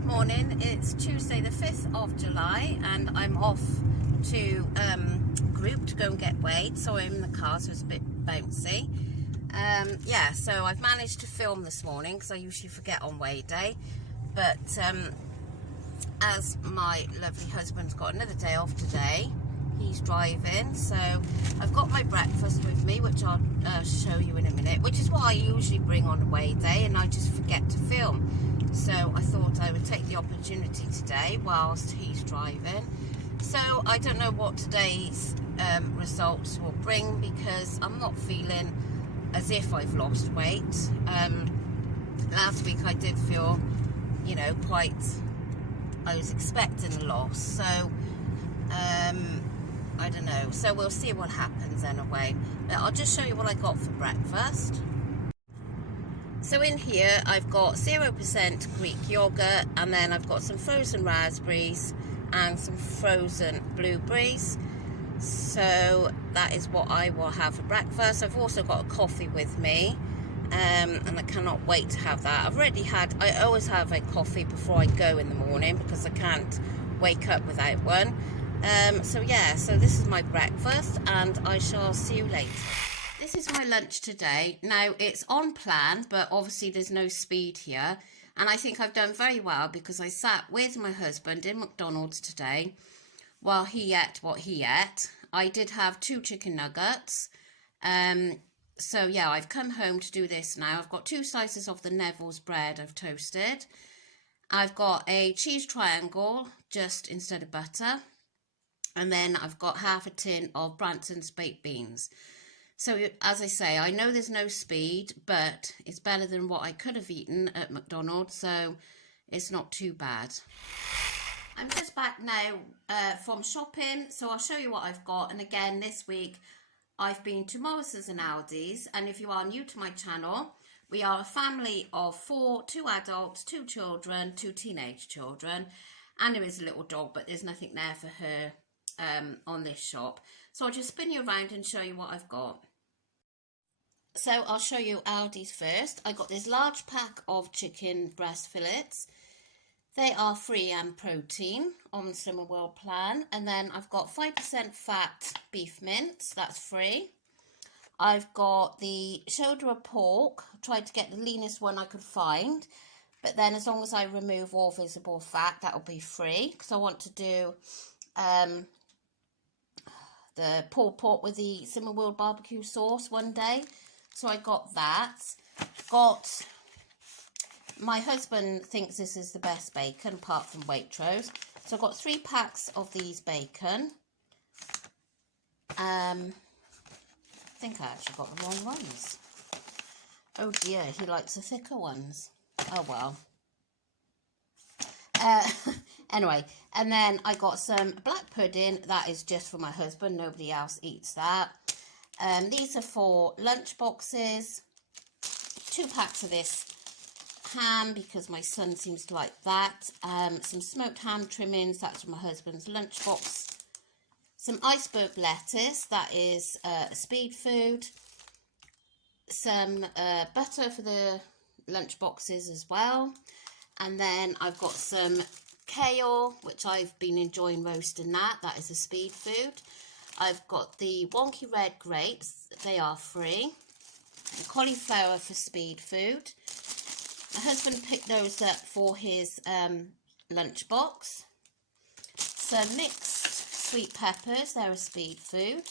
Good morning, it's Tuesday the 5th of July and I'm off to group to go and get weighed. So I'm in the car, so it's a bit bouncy. Yeah, so I've managed to film this morning because I usually forget on weigh day, but as my lovely husband's got another day off today, he's driving, so I've got my breakfast with me, which I'll show you in a minute, which is what I usually bring on a weigh day, and I just forget to film. So I thought I would take the opportunity today whilst he's driving. So I don't know what today's results will bring, because I'm not feeling as if I've lost weight. Last week I did feel, you know, quite, I was expecting a loss, so I don't know, so we'll see what happens anyway. But I'll just show you what I got for breakfast. So in here I've got 0% Greek yogurt, and then I've got some frozen raspberries and some frozen blueberries. So that is what I will have for breakfast. I've also got a coffee with me, and I cannot wait to have that. I always have a coffee before I go in the morning because I can't wake up without one. So yeah, so this is my breakfast and I shall see you later. This is my lunch today. Now it's on plan, but obviously there's no speed here. And I think I've done very well because I sat with my husband in McDonald's today while he ate what he ate. I did have 2 chicken nuggets. So yeah, I've come home to do this now. I've got 2 slices of the Neville's bread I've toasted. I've got a cheese triangle just instead of butter. And then I've got half a tin of Branson's baked beans. So as I say, I know there's no speed, but it's better than what I could have eaten at McDonald's, so it's not too bad. I'm just back now from shopping, so I'll show you what I've got. And again, this week I've been to Morris's and Aldi's, and if you are new to my channel, we are a family of 4, 2 adults, 2 children, 2 teenage children, and there is a little dog, but there's nothing there for her on this shop. So I'll just spin you around and show you what I've got. So I'll show you Aldi's first. I got this large pack of chicken breast fillets. They are free and protein on the Summer World plan. And then I've got 5% fat beef mince, that's free. I've got the shoulder of pork. I tried to get the leanest one I could find, but then as long as I remove all visible fat, that'll be free, because I want to do the pulled pork with the Summer World barbecue sauce one day. So I got that. My husband thinks this is the best bacon apart from Waitrose. So I've got 3 packs of these bacon. I think I actually got the wrong ones. Oh dear, he likes the thicker ones. Oh well. Anyway, and then I got some black pudding. That is just for my husband. Nobody else eats that. These are for lunch boxes. 2 packs of this ham because my son seems to like that. Some smoked ham trimmings. That's for my husband's lunch box. Some iceberg lettuce. That is speed food. Some butter for the lunch boxes as well. And then I've got some kale, which I've been enjoying roasting that. That is a speed food. I've got the wonky red grapes. They are free. The cauliflower for speed food. My husband picked those up for his lunch box. Some mixed sweet peppers. They're a speed food.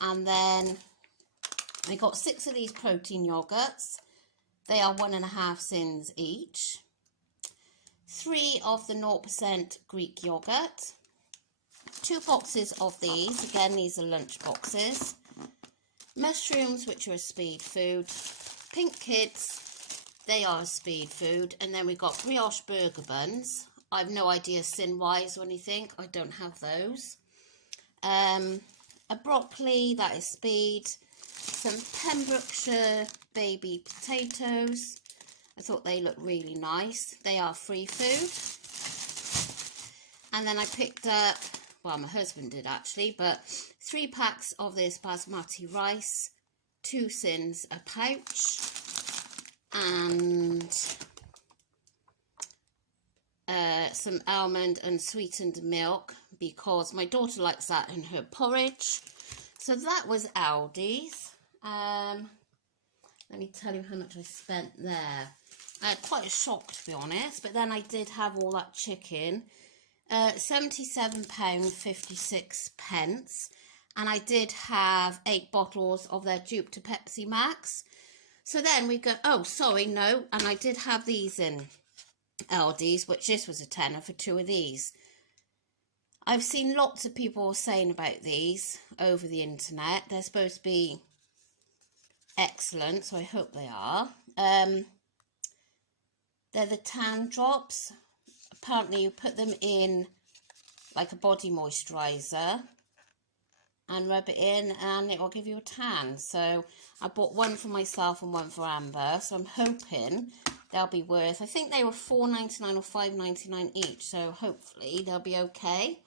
And then we got 6 of these protein yogurts. They are 1.5 cents each. 3 of the 0% Greek yogurt. 2 boxes of these. Again, these are lunch boxes. Mushrooms, which are a speed food. Pink Kids, they are a speed food. And then we've got brioche burger buns. I've no idea sin-wise or anything. I don't have those. A broccoli, that is speed. Some Pembrokeshire baby potatoes. I thought they looked really nice. They are free food. And then I picked up, well, my husband did actually, but 3 packs of this basmati rice, 2 cents a pouch. And some almond and sweetened milk because my daughter likes that in her porridge. So that was Aldi's. Let me tell you how much I spent there. I had quite a shock, to be honest, but then I did have all that chicken. £77.56, and I did have 8 bottles of their dupe to Pepsi Max. So then we go, oh, sorry, no, and I did have these in Aldi's, which this was a tenner for 2 of these. I've seen lots of people saying about these over the internet. They're supposed to be excellent, so I hope they are. They're the tan drops. Apparently you put them in like a body moisturiser and rub it in and it will give you a tan. So I bought one for myself and one for Amber, so I'm hoping they'll be worth, I think they were $4.99 or $5.99 each, so hopefully they'll be okay.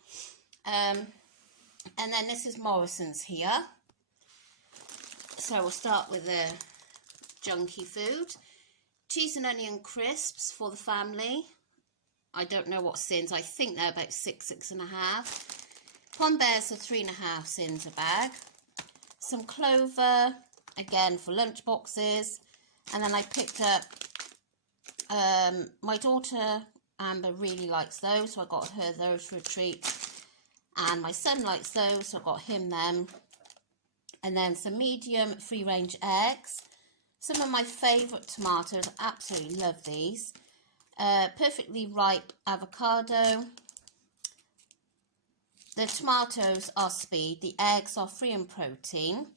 And then this is Morrison's here. So we'll start with the junky food. Cheese and onion crisps for the family. I don't know what sins. I think they're about 6.5. Pond Bears are 3.5 sins a bag. Some clover, again for lunch boxes. And then I picked up, my daughter Amber really likes those, so I got her those for a treat. And my son likes those, so I got him them. And then some medium free-range eggs. Some of my favourite tomatoes, I absolutely love these. Perfectly ripe avocado. The tomatoes are Speed. The eggs are free in protein.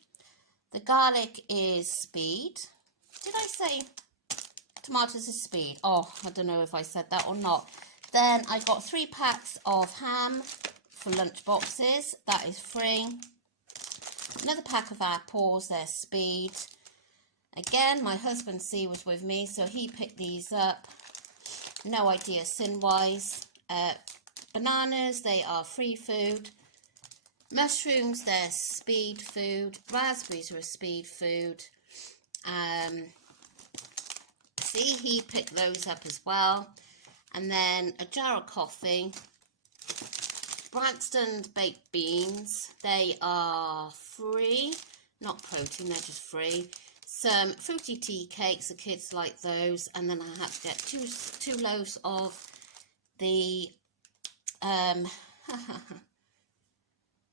The garlic is Speed. Did I say tomatoes is Speed? Oh, I don't know if I said that or not. Then I got 3 packs of ham for lunch boxes. That is free. Another pack of apples. They're Speed. Again, my husband C was with me, so he picked these up. No idea sin-wise. Bananas, they are free food. Mushrooms, they're Speed food. Raspberries are a Speed food. See, he picked those up as well. And then a jar of coffee. Branston baked beans, they are free. Not protein, they're just free. Some fruity tea cakes, the kids like those, and then I had to get two loaves of the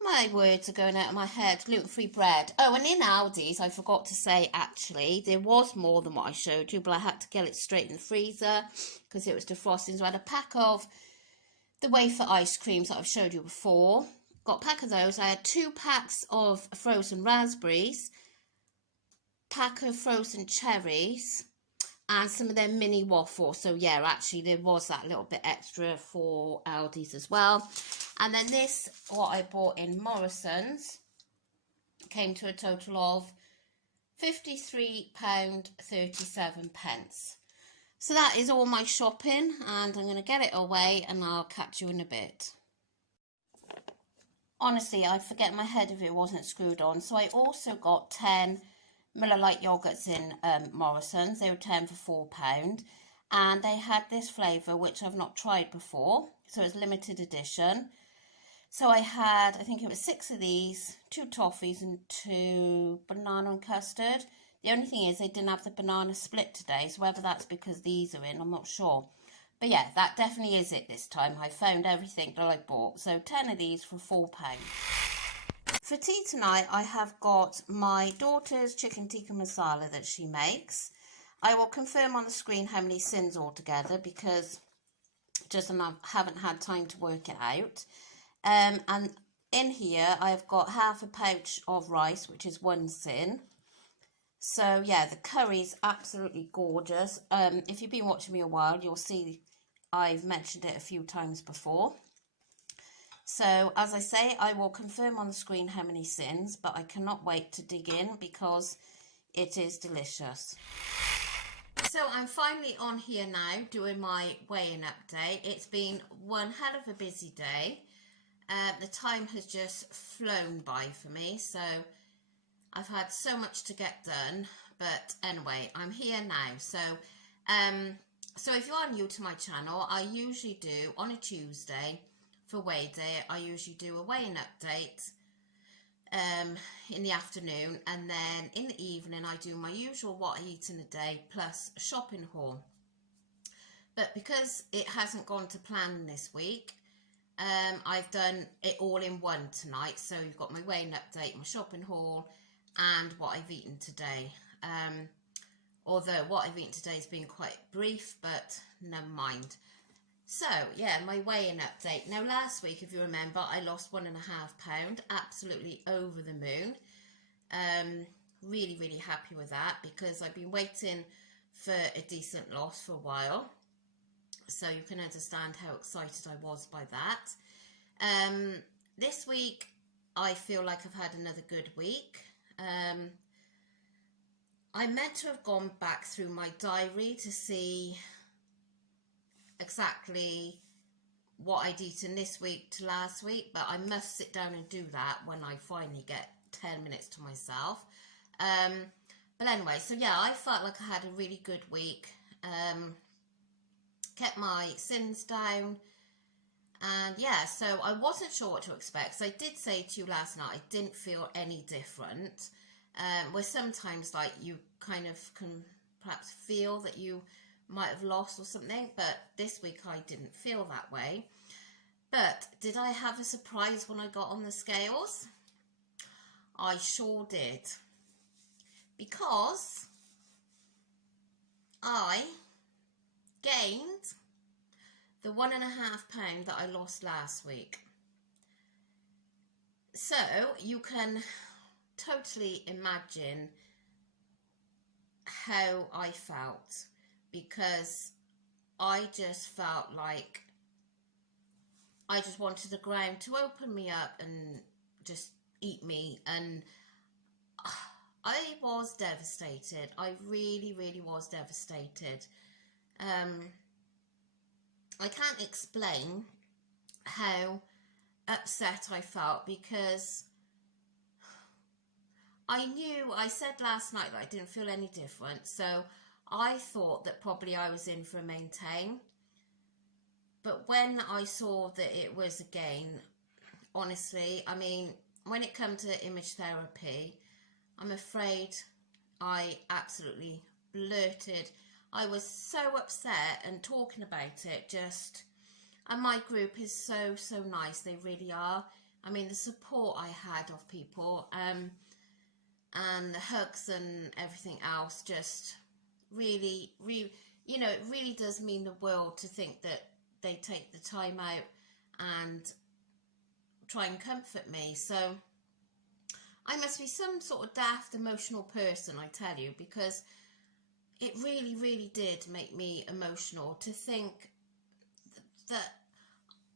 my words are going out of my head, gluten-free bread. Oh, and in Aldi's, I forgot to say, actually, there was more than what I showed you, but I had to get it straight in the freezer because it was defrosting. So I had a pack of the wafer ice creams that I've showed you before. Got a pack of those. I had 2 packs of frozen raspberries, pack of frozen cherries, and some of their mini waffles. So yeah, actually there was that little bit extra for Aldi's as well. And then this, what I bought in Morrison's, came to a total of £53.37. So that is all my shopping, and I'm going to get it away and I'll catch you in a bit. Honestly, I'd forget my head if it wasn't screwed on. So I also got 10 Miller Lite yogurts in Morrison's. They were 10 for £4, and they had this flavour which I've not tried before, so it's limited edition. So I had, I think it was 6 of these, 2 toffees and 2 banana and custard. The only thing is they didn't have the banana split today, so whether that's because these are in, I'm not sure. But yeah, that definitely is it this time. I found everything that I bought. So 10 of these for £4. For tea tonight, I have got my daughter's chicken tikka masala that she makes. I will confirm on the screen how many sins altogether because just I haven't had time to work it out. And in here, I've got half a pouch of rice, which is 1 sin. So yeah, the curry's absolutely gorgeous. If you've been watching me a while, you'll see I've mentioned it a few times before. So, as I say, I will confirm on the screen how many sins, but I cannot wait to dig in because it is delicious. So, I'm finally on here now doing my weigh-in update. It's been one hell of a busy day. The time has just flown by for me, so I've had so much to get done. But anyway, I'm here now. So, So if you are new to my channel, I usually do on a Tuesday for weigh day, I usually do a weighing update in the afternoon, and then in the evening I do my usual what I eat in a day plus a shopping haul. But because it hasn't gone to plan this week, I've done it all in one tonight. So you've got my weighing update, my shopping haul, and what I've eaten today. Although what I've eaten today has been quite brief, but never mind. So yeah, my weighing update. Now last week, if you remember, I lost 1.5 pounds, absolutely over the moon. Really, really happy with that because I've been waiting for a decent loss for a while. So you can understand how excited I was by that. This week, I feel like I've had another good week. I meant to have gone back through my diary to see exactly what I'd eaten this week to last week, but I must sit down and do that when I finally get 10 minutes to myself. But anyway, so yeah, I felt like I had a really good week. Kept my sins down, and yeah, so I wasn't sure what to expect. So I did say to you last night I didn't feel any different. Where sometimes like you kind of can perhaps feel that you might have lost or something, but this week I didn't feel that way. But did I have a surprise when I got on the scales? I sure did, because I gained the 1.5 pounds that I lost last week. So you can totally imagine how I felt, because I just felt like I just wanted the ground to open me up and just eat me, and I was devastated. I really, really was devastated. I can't explain how upset I felt, because I said last night that I didn't feel any different, so I thought that probably I was in for a maintain. But when I saw that it was a gain, honestly, I mean, when it comes to image therapy, I'm afraid I absolutely blurted. I was so upset and talking about it just, and my group is so, so nice. They really are. I mean, the support I had of people, and the hugs and everything else, just really, really, you know, it really does mean the world to think that they take the time out and try and comfort me. So I must be some sort of daft emotional person, I tell you, because it really, really did make me emotional to think that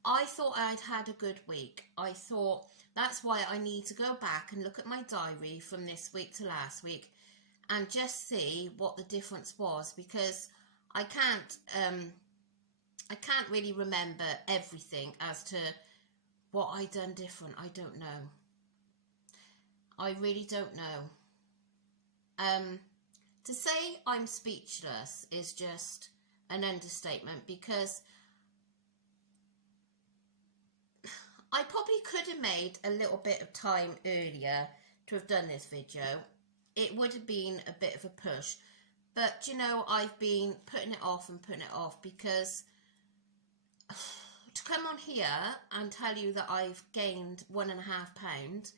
I thought I'd had a good week. I thought that's why I need to go back and look at my diary from this week to last week and just see what the difference was, because I can't really remember everything as to what I done different. I don't know. I really don't know. To say I'm speechless is just an understatement, because I probably could have made a little bit of time earlier to have done this video. It would have been a bit of a push, but you know, I've been putting it off and putting it off, because to come on here and tell you that I've gained 1.5 pounds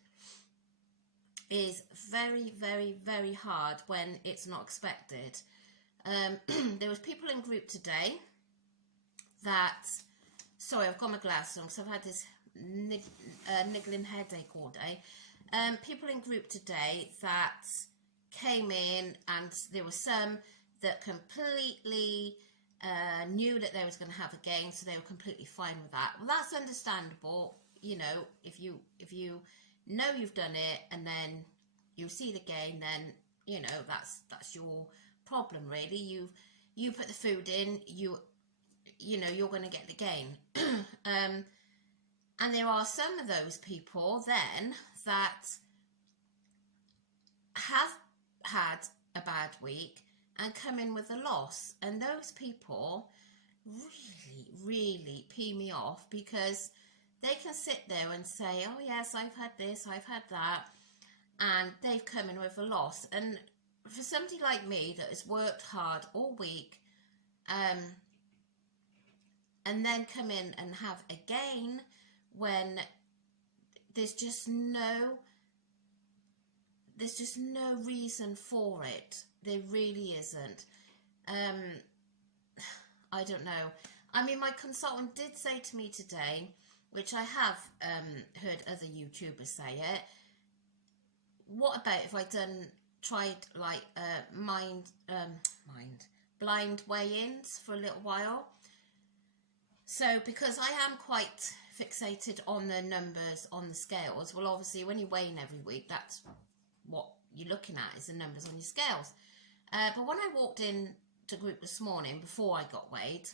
is very, very, very hard when it's not expected. There was people in group today that, sorry, I've got my glasses on because I've had this niggling headache all day. People in group today that came in, and there were some that completely knew that they was going to have a gain, so they were completely fine with that. Well, that's understandable, you know, if you know you've done it and then you see the gain, then you know that's your problem really. You put the food in, you know you're going to get the gain. And there are some of those people then that have had a bad week and come in with a loss. And those people really, really pee me off, because they can sit there and say, oh yes, I've had this, I've had that, and they've come in with a loss. And for somebody like me that has worked hard all week, and then come in and have a gain when there's just no reason for it. There really isn't. I don't know. I mean, my consultant did say to me today, which I have heard other YouTubers say it, what about if I tried like blind weigh-ins for a little while? So because I am quite fixated on the numbers on the scales, well obviously when you weigh in every week, that's what you're looking at, is the numbers on your scales. But when I walked in to group this morning before I got weighed,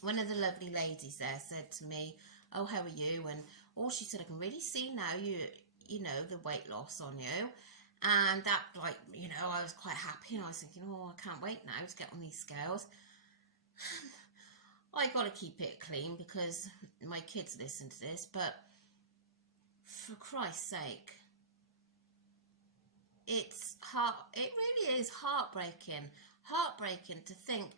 one of the lovely ladies there said to me, oh, how are you? And she said, I can really see now you know the weight loss on you. And that, like, you know, I was quite happy, and I was thinking, oh, I can't wait now to get on these scales. I got to keep it clean because my kids listen to this, but for Christ's sake, it really is heartbreaking to think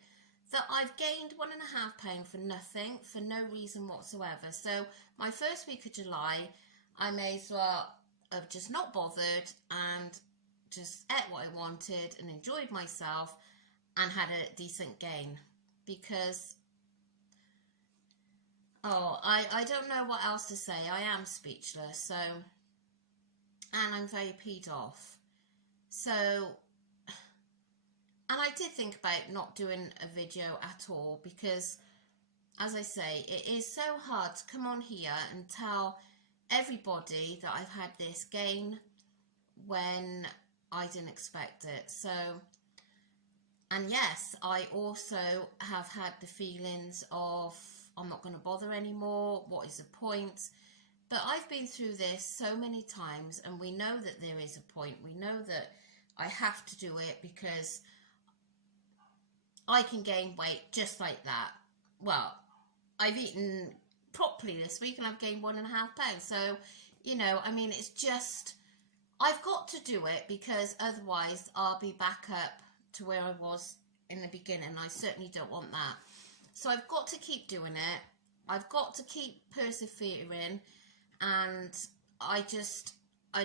that I've gained 1.5 pounds for nothing, for no reason whatsoever. So my first week of July, I may as well have just not bothered and just ate what I wanted and enjoyed myself and had a decent gain, because I don't know what else to say. I am speechless. So, and I'm very peed off. So, and I did think about not doing a video at all, because as I say, it is so hard to come on here and tell everybody that I've had this gain when I didn't expect it. So, and yes, I also have had the feelings of, I'm not going to bother anymore, what is the point? But I've been through this so many times, and we know that there is a point. We know that I have to do it because I can gain weight just like that. Well, I've eaten properly this week and I've gained 1.5 pounds. So, you know, I mean, it's just, I've got to do it, because otherwise I'll be back up to where I was in the beginning. I certainly don't want that. So I've got to keep doing it. I've got to keep persevering, and I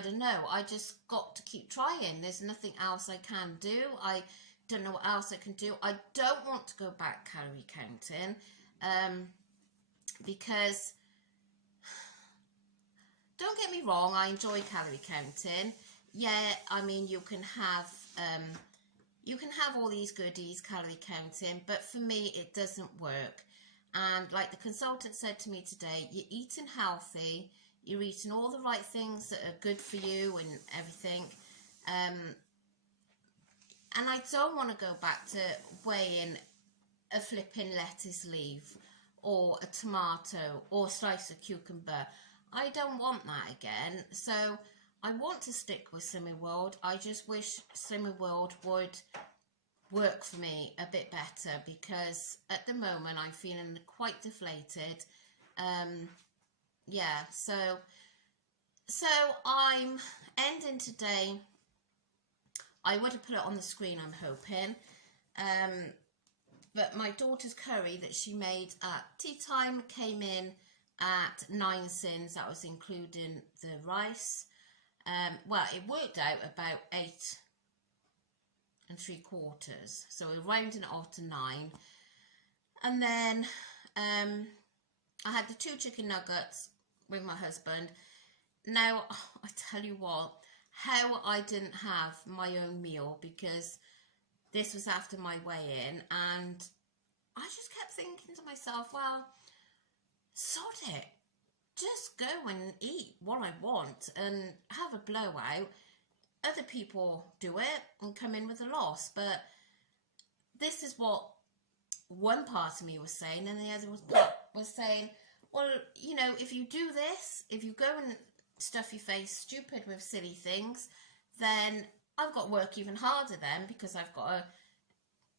don't know, I just got to keep trying. There's nothing else I can do. I don't know what else I can do. I don't want to go back calorie counting, because don't get me wrong, I enjoy calorie counting. Yeah, I mean, you can have all these goodies, calorie counting, but for me it doesn't work. And like the consultant said to me today, you're eating healthy, you're eating all the right things that are good for you and everything, and I don't want to go back to weighing a flipping lettuce leaf or a tomato or a slice of cucumber. I don't want that again. So I want to stick with Slimming World. I just wish Slimming World would work for me a bit better, because at the moment I'm feeling quite deflated. Yeah, so I'm ending today. I would have put it on the screen, I'm hoping, but my daughter's curry that she made at tea time came in at 9 cents. That was including the rice. Well, it worked out about 8 3/4, so we're rounding it off to 9. And then I had the 2 chicken nuggets with my husband. Now, I tell you what, how I didn't have my own meal, because this was after my weigh-in, and I just kept thinking to myself, well, sod it, just go and eat what I want and have a blowout. Other people do it and come in with a loss, but this is what one part of me was saying, and the other was saying, well, you know, if you do this, if you go and stuff your face stupid with silly things, then I've got to work even harder then, because I've got to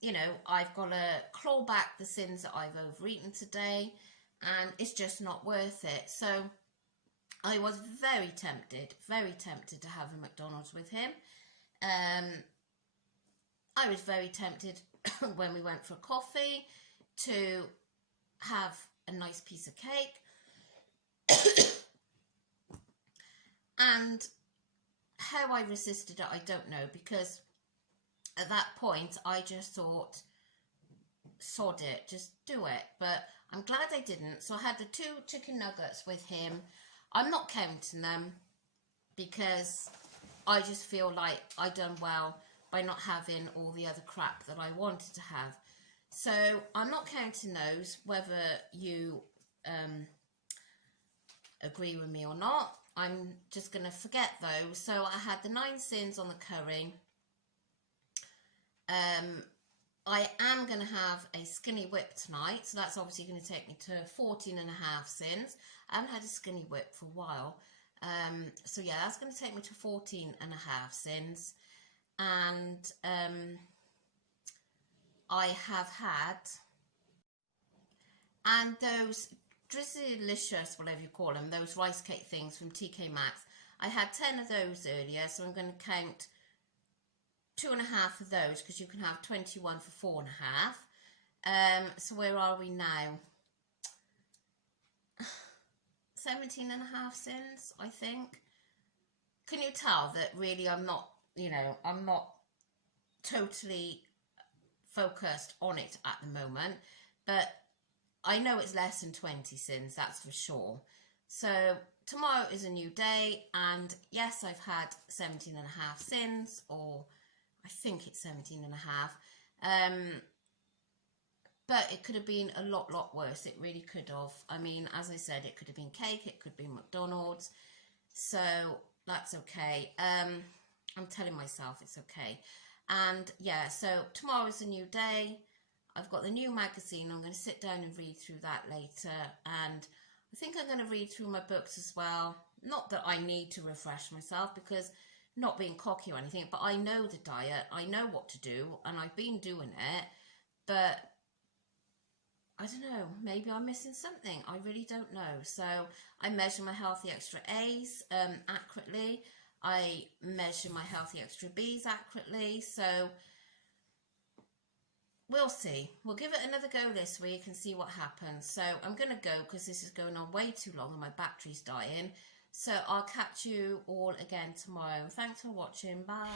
you know, I've got to claw back the sins that I've overeaten today, and it's just not worth it. So I was very tempted to have a McDonald's with him. I was very tempted when we went for coffee to have a nice piece of cake. And how I resisted it, I don't know, because at that point I just thought, sod it, just do it. But I'm glad I didn't. So I had the 2 chicken nuggets with him. I'm not counting them because I just feel like I done well by not having all the other crap that I wanted to have. So I'm not counting those, whether you agree with me or not. I'm just going to forget those. So I had the 9 sins on the curry. I am going to have a skinny whip tonight. So that's obviously going to take me to 14 and a half sins. I haven't had a skinny whip for a while. So yeah, that's going to take me to 14 and a half sins. And I have had, and those Drizzlicious, whatever you call them, those rice cake things from TK Maxx, I had 10 of those earlier, so I'm going to count 2.5 of those, because you can have 21 for 4.5. So where are we now? 17 and a half sins, I think. Can you tell that really I'm not, you know, I'm not totally focused on it at the moment, but I know it's less than 20 sins, that's for sure. So tomorrow is a new day, and yes, I've had 17 and a half sins, or I think it's 17 and a half. But it could have been a lot worse. It really could have. I mean, as I said, it could have been cake, it could be McDonald's. So that's okay. I'm telling myself it's okay. And yeah, so tomorrow is a new day. I've got the new magazine. I'm going to sit down and read through that later. And I think I'm going to read through my books as well. Not that I need to refresh myself, because not being cocky or anything, but I know the diet. I know what to do, and I've been doing it. But I don't know, maybe I'm missing something. I really don't know. So I measure my Healthy Extra A's accurately. I measure my Healthy Extra B's accurately. So we'll see. We'll give it another go this week and see what happens. So I'm going to go, because this is going on way too long and my battery's dying. So I'll catch you all again tomorrow. Thanks for watching. Bye.